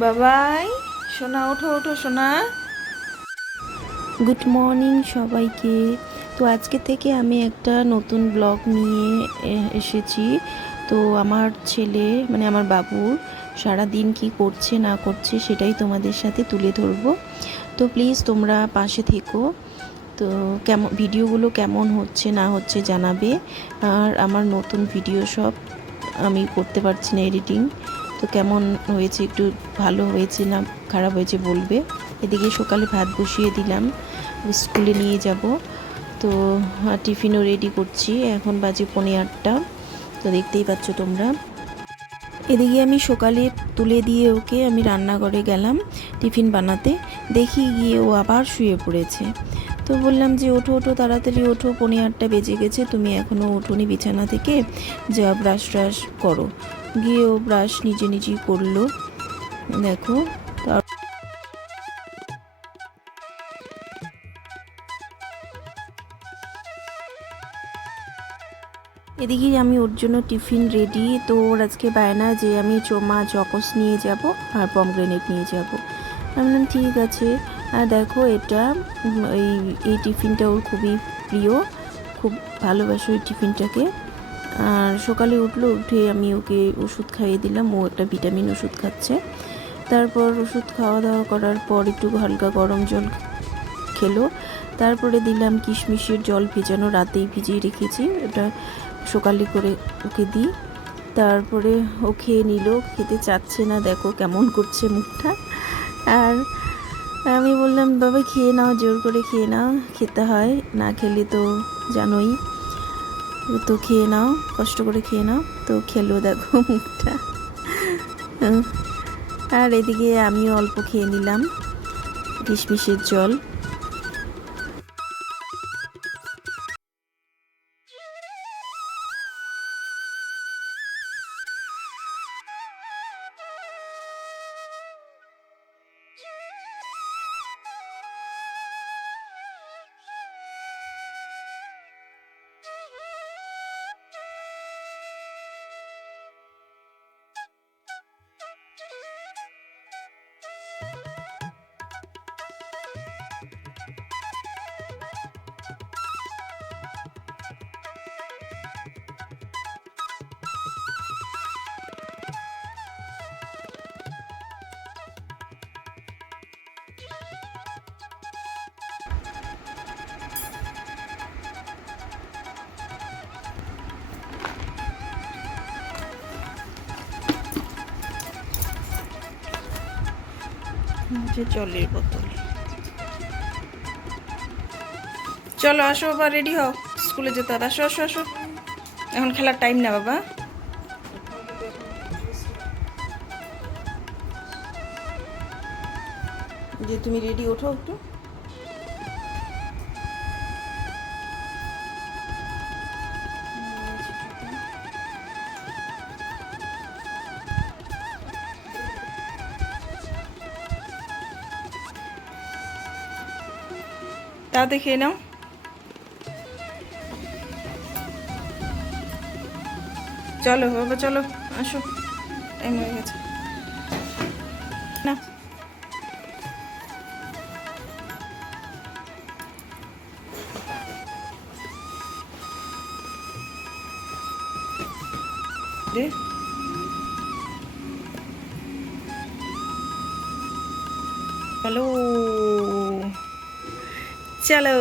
বাবাই সোনা, ওঠো ওঠো সোনা। গুড মর্নিং সবাইকে। তো আজকে থেকে আমি একটা নতুন ব্লগ নিয়ে এসেছি। তো আমার ছেলে মানে আমার বাবুর সারা দিন কি করছে না করছে সেটাই তোমাদের সাথে তুলে ধরবো। তো প্লিজ তোমরা পাশে থেকো। তো কেমন ভিডিওগুলো কেমন হচ্ছে না হচ্ছে জানাবে। আর আমার নতুন ভিডিও সব আমি করতে পারছি না এডিটিং। তো কেমন হয়েছে, একটু ভালো হয়েছে না খারাপ হয়েছে বলবে। এদিকে সকালে ভাত বসিয়ে দিলাম, স্কুলে নিয়ে যাব। তো টিফিনও রেডি করছি, এখন বাজে 8:45। তো দেখতেই পাচ্ছ তোমরা। এদিকে আমি সকালে তুলে দিয়ে ওকে আমি রান্নাঘরে গেলাম টিফিন বানাতে। দেখি গিয়ে ও আবার শুয়ে পড়েছে। তো বললাম যে ওঠো ওঠো, তাড়াতাড়ি ওঠো, 8:45 বেজে গেছে, তুমি এখনও ওঠোনি বিছানা থেকে, যা ব্রাশ ট্রাশ করো। গিয়ে ও ব্রাশ নিজে নিজেই করলো, দেখো। এদিকে আমি ওর জন্য টিফিন রেডি। তো ওর আজকে বায়না যে আমি চকোস নিয়ে যাব আর পমগ্রেনেট নিয়ে যাব। আমি বললাম ঠিক আছে। আর দেখো এটা এই টিফিনটা ওর খুবই প্রিয়, খুব ভালোবাসো এই টিফিনটাকে। আর সকালে উঠে আমি ওকে ওষুধ খাইয়ে দিলাম, ও একটা ভিটামিন ওষুধ খাচ্ছে। তারপর ওষুধ খাওয়া দাওয়া করার পর একটু হালকা গরম জল খেলো। তারপরে দিলাম কিশমিশের জল, ভেজানো, রাতেই ভিজিয়ে রেখেছি, ওটা সকালে করে ওকে দিই। তারপরে ও খেয়ে নিল, খেতে চাচ্ছে না, দেখো কেমন করছে মুখটা। আর আমি বললাম বাবা খেয়ে নাও, জোর করে খেয়ে নাও, খেতে হয়, না খেলে তো জানোই। তো খেয়ে নাও, কষ্ট করে খেয়ে নাও। তো খেলো, দেখো মুখটা। আর এদিকে আমিও অল্প খেয়ে নিলাম কিশমিশের জল। জলের বোতল। চলো আসো বাবা, রেডি হও, স্কুলে যেতে হবে। আসো আসো আসো, এখন খেলার টাইম না বাবা। যে তুমি রেডি, ওঠো একটু। তাড়াতাড়ি খেয়ে নাও। চলো বাবা চলো, আসো, টাইম হয়ে গেছে না। রে চলো চলো।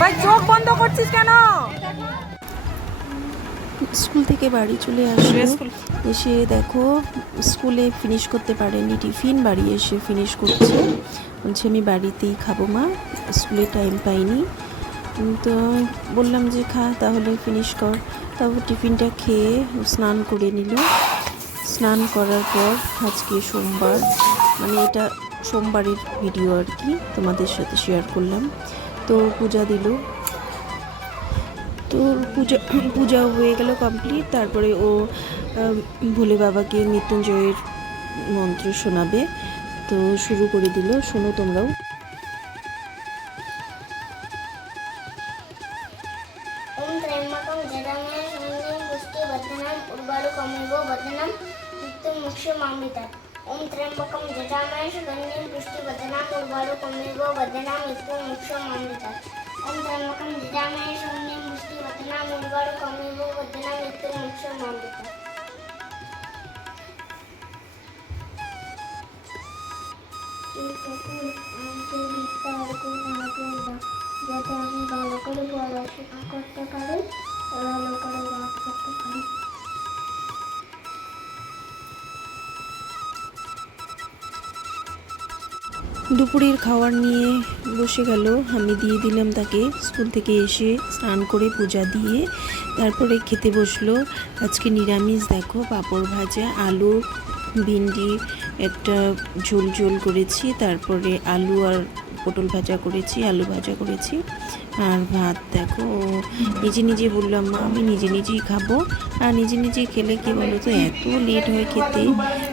ভাই চোখ বন্ধ করছিস কেন? স্কুল থেকে বাড়ি চলে আসলো, স্কুল এসে দেখো স্কুলে ফিনিশ করতে পারেনি টিফিন, বাড়ি এসে ফিনিশ করছে, বলছে আমি বাড়িতেই খাবো মা, স্কুলে টাইম পাইনি। তো বললাম যে খা তাহলে ফিনিশ কর। তারপর টিফিনটা খেয়ে স্নান করে নিল। স্নান করার পর আজকে সোমবার, মানে এটা সোমবারের ভিডিও আর কি তোমাদের সাথে শেয়ার করলাম। তো পূজা দিল, তো পূজা হয়ে গেল কমপ্লিট। তারপরে ও ভোলে বাবাকে মৃত্যুঞ্জয়ের মন্ত্র শোনাবে, তো শুরু করে দিল, শোনো তোমরাও। ओम त्र्यंबकं जडामय शरण्यं पुष्टिवर्धनम् उर्वारुकमिव वदनं मृत्युमुक्षमामृतात्। ओम त्र्यंबकं जडामय शरण्यं पुष्टिवर्धनम् उर्वारुकमिव वदनं मृत्युमुक्षमामृतात्। ओम त्र्यंबकं जडामय शरण्यं पुष्टिवर्धनम् उर्वारुकमिव वदनं मृत्युमुक्षमामृतात्। যাতে আমি ভালো করে পড়াশোনা করতে পারি, ভালো করে কাজ করতে পারি। দুপুরের খাবার নিয়ে বসে গেল, আমি দিয়ে দিলাম তাকে। স্কুল থেকে এসে স্নান করে পূজা দিয়ে তারপরে খেতে বসলো। আজকে নিরামিষ, দেখো পাঁপড় ভাজা, আলু ভিন্ডি একটা ঝোল ঝোল করেছি, তারপরে আলু আর পটল ভাজা করেছি, আলু ভাজা করেছি, আর ভাত। দেখো নিজে নিজে বললাম মা আমি নিজে নিজেই খাবো, আর নিজে নিজে খেলে কি বলো তো এত লেট হয় খেতে,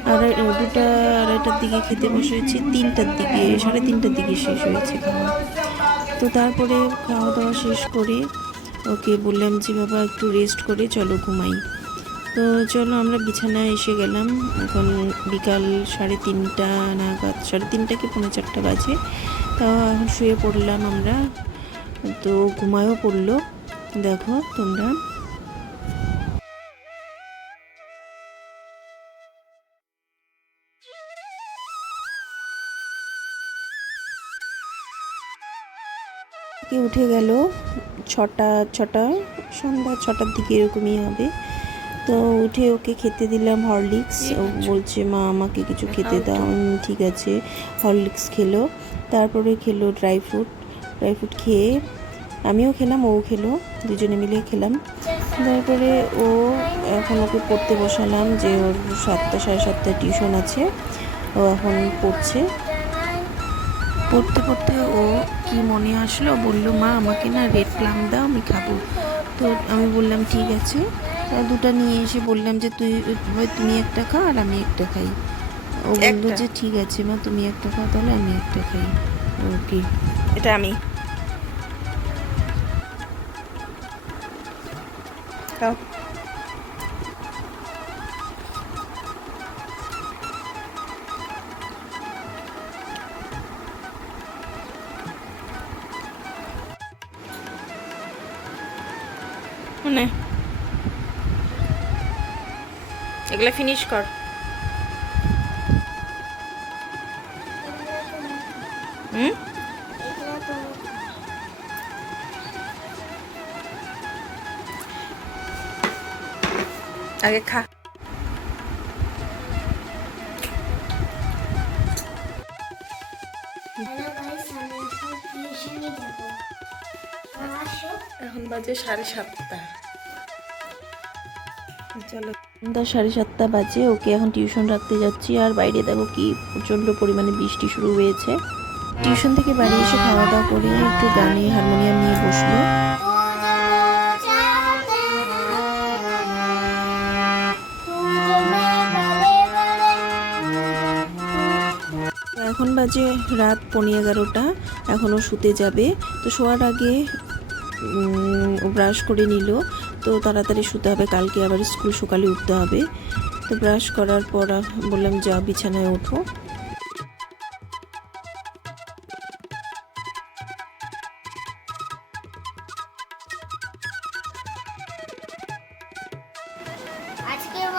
আর 2টা 2:30টার দিকে খেতে বসেছি, 3টার দিকে 3:30টার দিকে শেষ হয়েছে খাওয়া। তো তারপরে খাওয়া দাওয়া শেষ করে ওকে বললাম যে বাবা একটু রেস্ট করে চলো ঘুমাই। তো চলো আমরা বিছানায় এসে গেলাম, এখন বিকাল 3:30 নাগাদ, 3:30 কি 3:45 বাজে। তাও এখন শুয়ে পড়লাম আমরা, তো ঘুমায়ও পড়লো দেখো তোমরা। উঠে গেল 6টা সন্ধ্যা 6টার দিকে এরকমই হবে। তো উঠে ওকে খেতে দিলাম হরলিক্স, ও বলছে মা আমাকে কিছু খেতে দাও, ঠিক আছে। হরলিক্স খেলো, তারপরে খেলো ড্রাই ফ্রুট খেয়ে আমিও খেলাম, ও খেলো, দুজনে মিলে খেলাম। তারপরে ও এখন ওকে পড়তে বসালাম, যে ওর 7টা 7:30 টিউশন আছে, ও এখন পড়ছে। পড়তে পড়তে ও কি মনে আসলো, বললো মা আমাকে না রেড প্লাম দাও, আমি খাবো। তো আমি বললাম ঠিক আছে, 2টা নিয়ে এসে বললাম যে তুমি একটা খাও আর আমি একটা খাই। ও বললো যে ঠিক আছে মা তুমি একটা খাও তাহলে আমি একটা খাই। ওকে, এটা আমি খাও। মানে এগুলা ফিনিশ কর। হুম, আগে খা। হ্যালো গাইস, আমি এখন টিউশনে যাব। আসো। এখন বাজে 7:30। চলো সন্ধ্যা 7:30 বাজে, ওকে এখন টিউশন রাখতে যাচ্ছি। আর বাইরে দেখো কি প্রচণ্ড পরিমাণে বৃষ্টি শুরু হয়েছে। টিউশন থেকে বাড়ি এসে খাওয়া দাওয়া করে একটু গানে হারমোনিয়াম নিয়ে বসলো। এখন বাজে রাত 11:15, এখনও শুতে যাবে। তো শোয়ার আগে ব্রাশ করে নিল, তো তাড়াতাড়ি শুতে হবে, কালকে আবার স্কুল সকালে উঠতে হবে। তো ব্রাশ করার পর বললাম যাও বিছানায় ওঠো।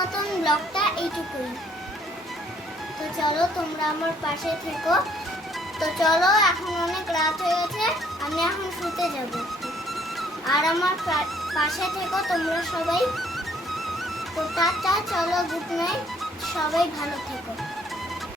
মতন ব্লগটা এইটুকুই। তো চলো তোমরা আমার পাশে থেকো। তো চলো, এখন অনেক রাত হয়ে গেছে, আমি এখন শুতে যাব। আর আমার পাশে থেকো তোমরা সবাই। তো টাটা, চলো, গুড নাইট, সবাই ভালো থেকো।